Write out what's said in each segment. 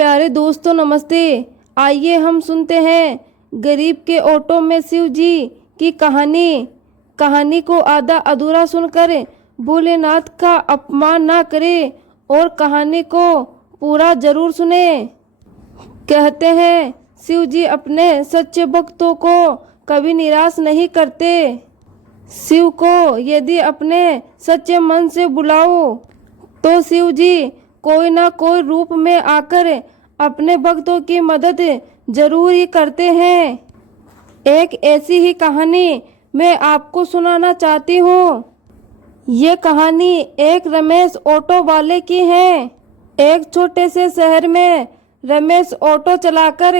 प्यारे दोस्तों नमस्ते। आइए हम सुनते हैं गरीब के ऑटो में शिव जी की कहानी को आधा अधूरा सुनकर भोलेनाथ का अपमान ना करें और कहानी को पूरा जरूर सुने। कहते हैं शिव जी अपने सच्चे भक्तों को कभी निराश नहीं करते। शिव को यदि अपने सच्चे मन से बुलाओ तो शिव जी कोई ना कोई रूप में आकर अपने भक्तों की मदद जरूर ही करते हैं। एक ऐसी ही कहानी मैं आपको सुनाना चाहती हूँ। ये कहानी एक रमेश ऑटो वाले की है। एक छोटे से शहर में रमेश ऑटो चलाकर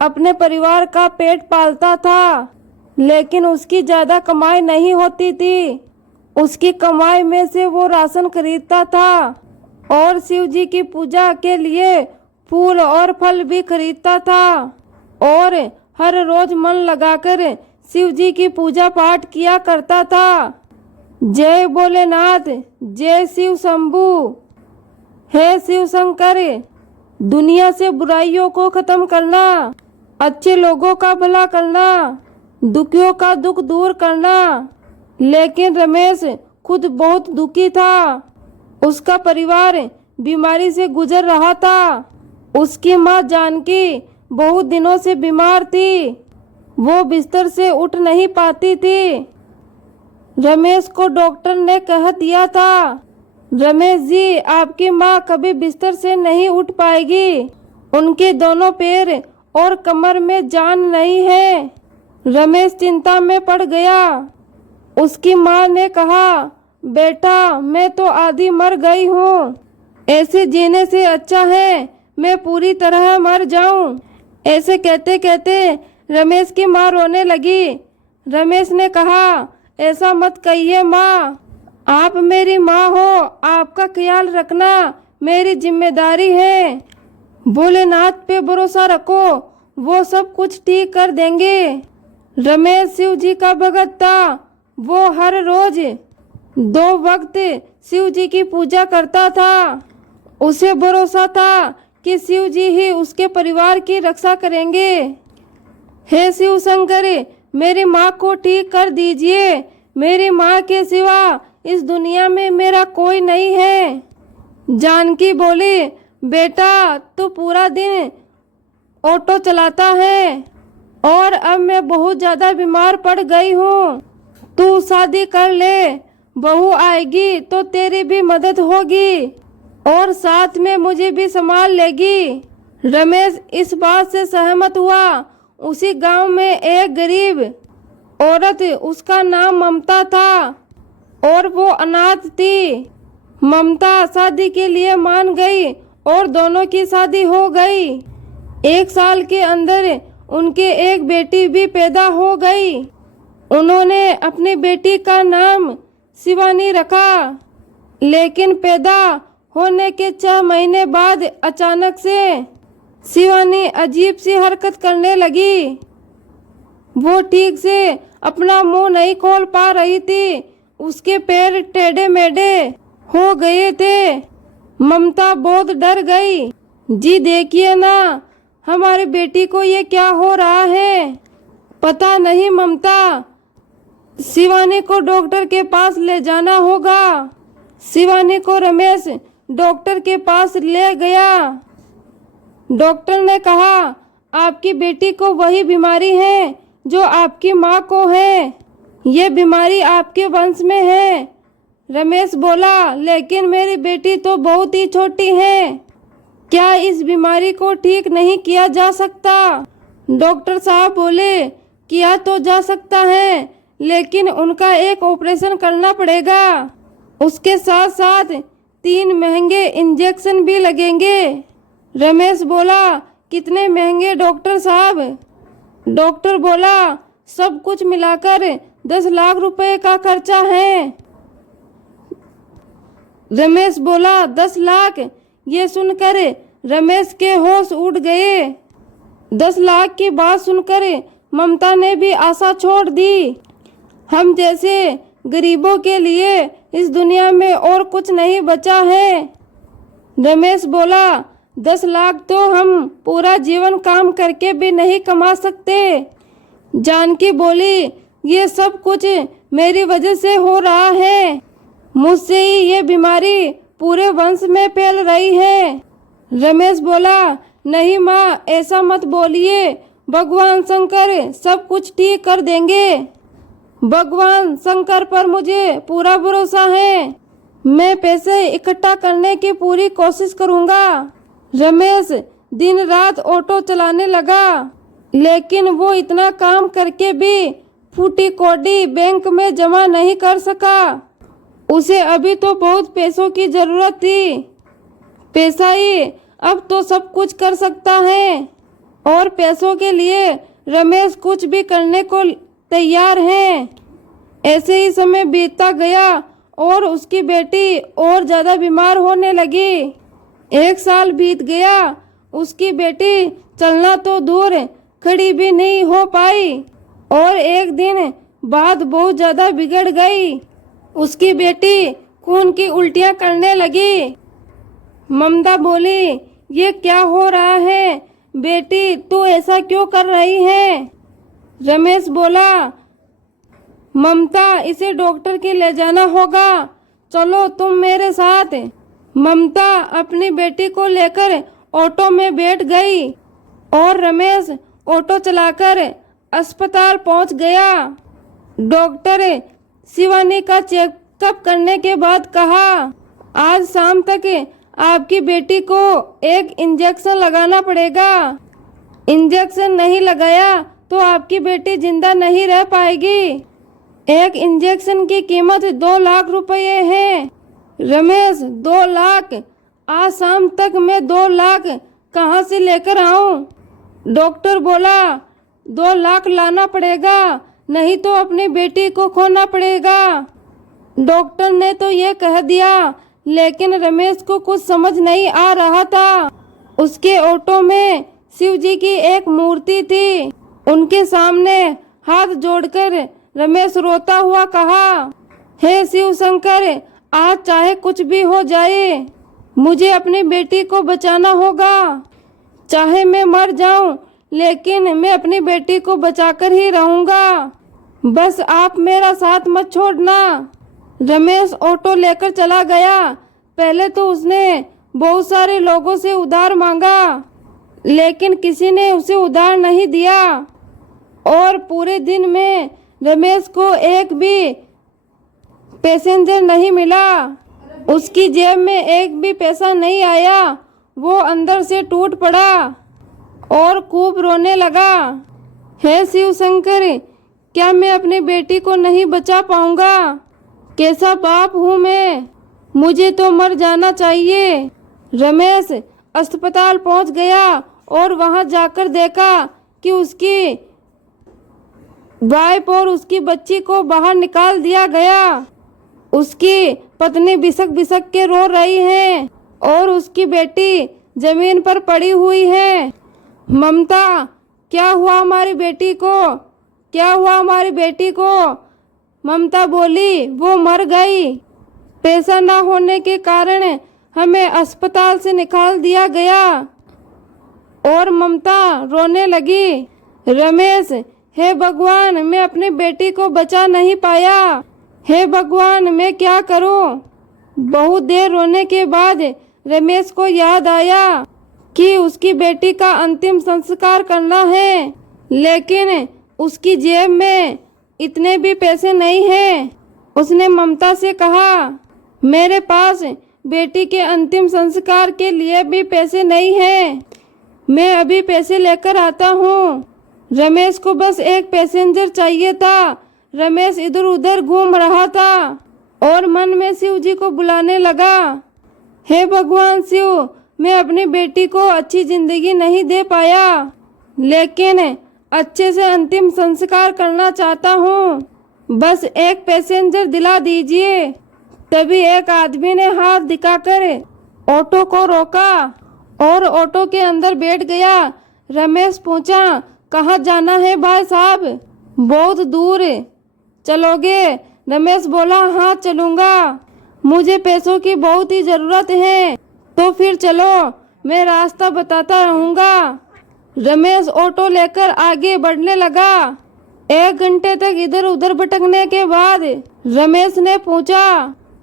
अपने परिवार का पेट पालता था, लेकिन उसकी ज़्यादा कमाई नहीं होती थी। उसकी कमाई में से वो राशन खरीदता था और शिव जी की पूजा के लिए फूल और फल भी खरीदता था और हर रोज मन लगाकर शिव जी की पूजा पाठ किया करता था। जय भोलेनाथ, जय शिव शंभू। हे शिव शंकर, दुनिया से बुराइयों को खत्म करना, अच्छे लोगों का भला करना, दुखियों का दुख दूर करना। लेकिन रमेश खुद बहुत दुखी था। उसका परिवार बीमारी से गुजर रहा था। उसकी माँ जानकी बहुत दिनों से बीमार थी। वो बिस्तर से उठ नहीं पाती थी। रमेश को डॉक्टर ने कह दिया था, रमेश जी आपकी माँ कभी बिस्तर से नहीं उठ पाएगी। उनके दोनों पैर और कमर में जान नहीं है। रमेश चिंता में पड़ गया। उसकी माँ ने कहा, बेटा मैं तो आधी मर गई हूँ। ऐसे जीने से अच्छा है मैं पूरी तरह मर जाऊं। ऐसे कहते कहते रमेश की माँ रोने लगी। रमेश ने कहा, ऐसा मत कहिए माँ, आप मेरी माँ हो, आपका ख्याल रखना मेरी जिम्मेदारी है। भोलेनाथ पे भरोसा रखो, वो सब कुछ ठीक कर देंगे। रमेश शिव जी का भगत था। वो हर रोज 2 वक्त शिव जी की पूजा करता था। उसे भरोसा था कि शिव जी ही उसके परिवार की रक्षा करेंगे। हे शिव शंकर, मेरी माँ को ठीक कर दीजिए। मेरी माँ के सिवा इस दुनिया में मेरा कोई नहीं है। जानकी बोली, बेटा तू पूरा दिन ऑटो चलाता है और अब मैं बहुत ज़्यादा बीमार पड़ गई हूँ। तू शादी कर ले, बहू आएगी तो तेरी भी मदद होगी और साथ में मुझे भी संभाल लेगी। रमेश इस बात से सहमत हुआ। उसी गांव में एक गरीब औरत, उसका नाम ममता था और वो अनाथ थी। ममता शादी के लिए मान गई और दोनों की शादी हो गई। 1 साल के अंदर उनके एक बेटी भी पैदा हो गई। उन्होंने अपनी बेटी का नाम शिवानी रखा। लेकिन पैदा होने के 6 महीने बाद अचानक से शिवानी अजीब सी हरकत करने लगी। वो ठीक से अपना मुंह नहीं खोल पा रही थी। उसके पैर टेढ़े मेढ़े हो गए थे। ममता बहुत डर गई। जी देखिए ना, हमारी बेटी को ये क्या हो रहा है। पता नहीं ममता, शिवानी को डॉक्टर के पास ले जाना होगा। शिवानी को रमेश डॉक्टर के पास ले गया। डॉक्टर ने कहा, आपकी बेटी को वही बीमारी है जो आपकी माँ को है। ये बीमारी आपके वंश में है। रमेश बोला, लेकिन मेरी बेटी तो बहुत ही छोटी है। क्या इस बीमारी को ठीक नहीं किया जा सकता? डॉक्टर साहब बोले, किया तो जा सकता है, लेकिन उनका एक ऑपरेशन करना पड़ेगा। उसके साथ साथ 3 महंगे इंजेक्शन भी लगेंगे। रमेश बोला, कितने महंगे डॉक्टर साहब? डॉक्टर बोला, सब कुछ मिलाकर 10 लाख रुपए का खर्चा है। रमेश बोला, 10 लाख? ये सुनकर रमेश के होश उड़ गए। 10 लाख की बात सुनकर ममता ने भी आशा छोड़ दी। हम जैसे गरीबों के लिए इस दुनिया में और कुछ नहीं बचा है। रमेश बोला, 10 लाख तो हम पूरा जीवन काम करके भी नहीं कमा सकते। जानकी बोली, ये सब कुछ मेरी वजह से हो रहा है। मुझसे ही ये बीमारी पूरे वंश में फैल रही है। रमेश बोला, नहीं माँ, ऐसा मत बोलिए। भगवान शंकर सब कुछ ठीक कर देंगे। भगवान शंकर पर मुझे पूरा भरोसा है। मैं पैसे इकट्ठा करने की पूरी कोशिश करूँगा। रमेश दिन रात ऑटो चलाने लगा, लेकिन वो इतना काम करके भी फूटी कौड़ी बैंक में जमा नहीं कर सका। उसे अभी तो बहुत पैसों की जरूरत थी। पैसा ही अब तो सब कुछ कर सकता है, और पैसों के लिए रमेश कुछ भी करने को तैयार है। ऐसे ही समय बीतता गया और उसकी बेटी और ज़्यादा बीमार होने लगी। 1 साल बीत गया। उसकी बेटी चलना तो दूर, खड़ी भी नहीं हो पाई, और एक दिन बात बहुत ज़्यादा बिगड़ गई। उसकी बेटी खून की उल्टियाँ करने लगी। ममता बोली, ये क्या हो रहा है बेटी, तू ऐसा क्यों कर रही है? रमेश बोला, ममता, इसे डॉक्टर के ले जाना होगा, चलो तुम मेरे साथ। ममता अपनी बेटी को लेकर ऑटो में बैठ गई और रमेश ऑटो चलाकर अस्पताल पहुंच गया। डॉक्टर शिवानी का चेकअप करने के बाद कहा, आज शाम तक आपकी बेटी को एक इंजेक्शन लगाना पड़ेगा। इंजेक्शन नहीं लगाया तो आपकी बेटी जिंदा नहीं रह पाएगी। एक इंजेक्शन की कीमत 2 लाख रुपए है। रमेश, 2 लाख? आज शाम तक मैं 2 लाख कहाँ से लेकर आऊँ? डॉक्टर बोला, 2 लाख लाना पड़ेगा, नहीं तो अपनी बेटी को खोना पड़ेगा। डॉक्टर ने तो ये कह दिया, लेकिन रमेश को कुछ समझ नहीं आ रहा था। उसके ऑटो में शिव जी की एक मूर्ति थी। उनके सामने हाथ जोड़कर रमेश रोता हुआ कहा, हे शिव शंकर, आज चाहे कुछ भी हो जाए, मुझे अपनी बेटी को बचाना होगा। चाहे मैं मर जाऊं, लेकिन मैं अपनी बेटी को बचाकर ही रहूंगा। बस आप मेरा साथ मत छोड़ना। रमेश ऑटो लेकर चला गया। पहले तो उसने बहुत सारे लोगों से उधार मांगा, लेकिन किसी ने उसे उधार नहीं दिया, और पूरे दिन में रमेश को एक भी पैसेंजर नहीं मिला। उसकी जेब में एक भी पैसा नहीं आया। वो अंदर से टूट पड़ा और खूब रोने लगा। हे शिव शंकर, क्या मैं अपनी बेटी को नहीं बचा पाऊंगा? कैसा पाप हूँ मैं, मुझे तो मर जाना चाहिए। रमेश अस्पताल पहुंच गया और वहां जाकर देखा कि उसकी वाइफ और उसकी बच्ची को बाहर निकाल दिया गया। उसकी पत्नी बिसक बिसक के रो रही है और उसकी बेटी जमीन पर पड़ी हुई है। ममता, क्या हुआ हमारी बेटी को? क्या हुआ हमारी बेटी को? ममता बोली, वो मर गई। पैसा ना होने के कारण हमें अस्पताल से निकाल दिया गया। और ममता रोने लगी। रमेश, हे भगवान, मैं अपनी बेटी को बचा नहीं पाया। हे भगवान, मैं क्या करूं? बहुत देर रोने के बाद रमेश को याद आया कि उसकी बेटी का अंतिम संस्कार करना है, लेकिन उसकी जेब में इतने भी पैसे नहीं हैं। उसने ममता से कहा, मेरे पास बेटी के अंतिम संस्कार के लिए भी पैसे नहीं हैं, मैं अभी पैसे लेकर आता हूँ। रमेश को बस एक पैसेंजर चाहिए था। रमेश इधर उधर घूम रहा था और मन में शिव जी को बुलाने लगा। हे भगवान शिव, मैं अपनी बेटी को अच्छी जिंदगी नहीं दे पाया, लेकिन अच्छे से अंतिम संस्कार करना चाहता हूँ, बस एक पैसेंजर दिला दीजिए। तभी एक आदमी ने हाथ दिखाकर ऑटो को रोका और ऑटो के अंदर बैठ गया। रमेश पूछा, कहाँ जाना है भाई साहब? बहुत दूर चलोगे? रमेश बोला, हाँ चलूँगा, मुझे पैसों की बहुत ही ज़रूरत है। तो फिर चलो, मैं रास्ता बताता रहूँगा। रमेश ऑटो लेकर आगे बढ़ने लगा। 1 घंटे तक इधर उधर भटकने के बाद रमेश ने पूछा,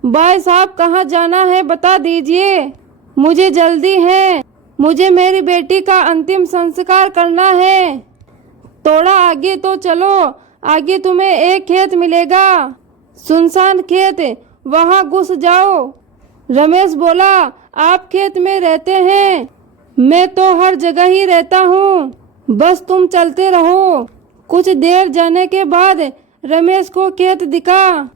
भाई साहब कहाँ जाना है बता दीजिए, मुझे जल्दी है, मुझे मेरी बेटी का अंतिम संस्कार करना है। थोड़ा आगे तो चलो, आगे तुम्हें एक खेत मिलेगा, सुनसान खेत, वहाँ घुस जाओ। रमेश बोला, आप खेत में रहते हैं, मैं तो हर जगह ही रहता हूँ, बस तुम चलते रहो। कुछ देर जाने के बाद रमेश को खेत दिखा।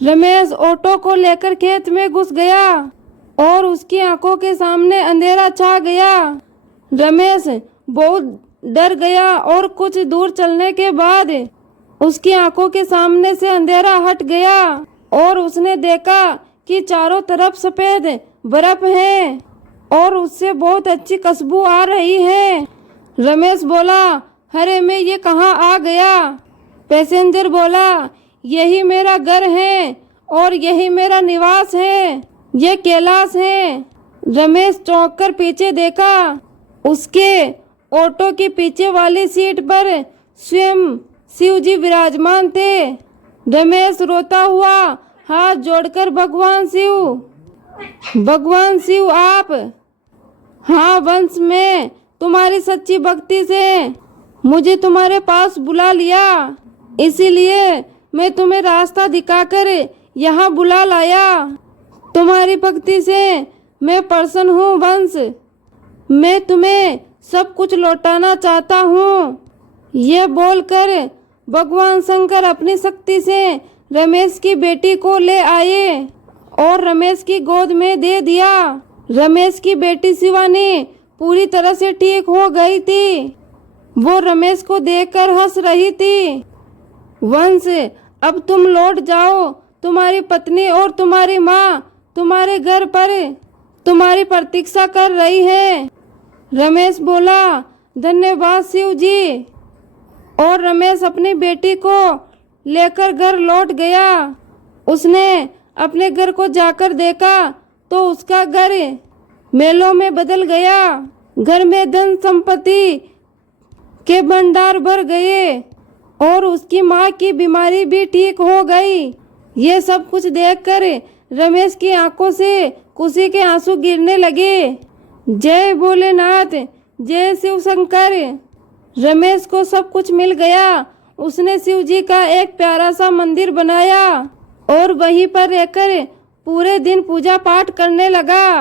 रमेश ऑटो को लेकर खेत में घुस गया और उसकी आंखों के सामने अंधेरा छा गया। रमेश बहुत डर गया और कुछ दूर चलने के बाद उसकी आंखों के सामने से अंधेरा हट गया और उसने देखा कि चारों तरफ सफेद बर्फ है और उससे बहुत अच्छी खुशबू आ रही है। रमेश बोला, अरे मैं ये कहाँ आ गया? पैसेंजर बोला, यही मेरा घर है और यही मेरा निवास है, ये कैलाश है। रमेश चौंक कर पीछे देखा, उसके ऑटो की पीछे वाली सीट पर स्वयं शिव जी विराजमान थे। रमेश रोता हुआ हाथ जोड़कर, भगवान शिव आप? हाँ वंश, मैं तुम्हारी सच्ची भक्ति से मुझे तुम्हारे पास बुला लिया, इसीलिए मैं तुम्हें रास्ता दिखाकर यहाँ बुला लाया। तुम्हारी भक्ति से मैं प्रसन्न हूँ वंश, मैं तुम्हें सब कुछ लौटाना चाहता हूँ। ये बोलकर भगवान शंकर अपनी शक्ति से रमेश की बेटी को ले आए और रमेश की गोद में दे दिया। रमेश की बेटी शिवानी पूरी तरह से ठीक हो गई थी, वो रमेश को देखकर हंस रही थी। वंश, अब तुम लौट जाओ, तुम्हारी पत्नी और तुम्हारी माँ तुम्हारे घर पर तुम्हारी प्रतीक्षा कर रही है। रमेश बोला, धन्यवाद शिव जी। और रमेश अपनी बेटी को लेकर घर लौट गया। उसने अपने घर को जाकर देखा तो उसका घर मेलों में बदल गया। घर में धन संपत्ति के भंडार भर गए और उसकी माँ की बीमारी भी ठीक हो गई। ये सब कुछ देखकर रमेश की आंखों से खुशी के आंसू गिरने लगे। जय भोलेनाथ, जय शिव शंकर। रमेश को सब कुछ मिल गया। उसने शिव जी का एक प्यारा सा मंदिर बनाया और वहीं पर रहकर पूरे दिन पूजा पाठ करने लगा।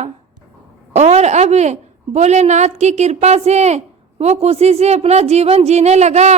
और अब भोलेनाथ की कृपा से वो खुशी से अपना जीवन जीने लगा।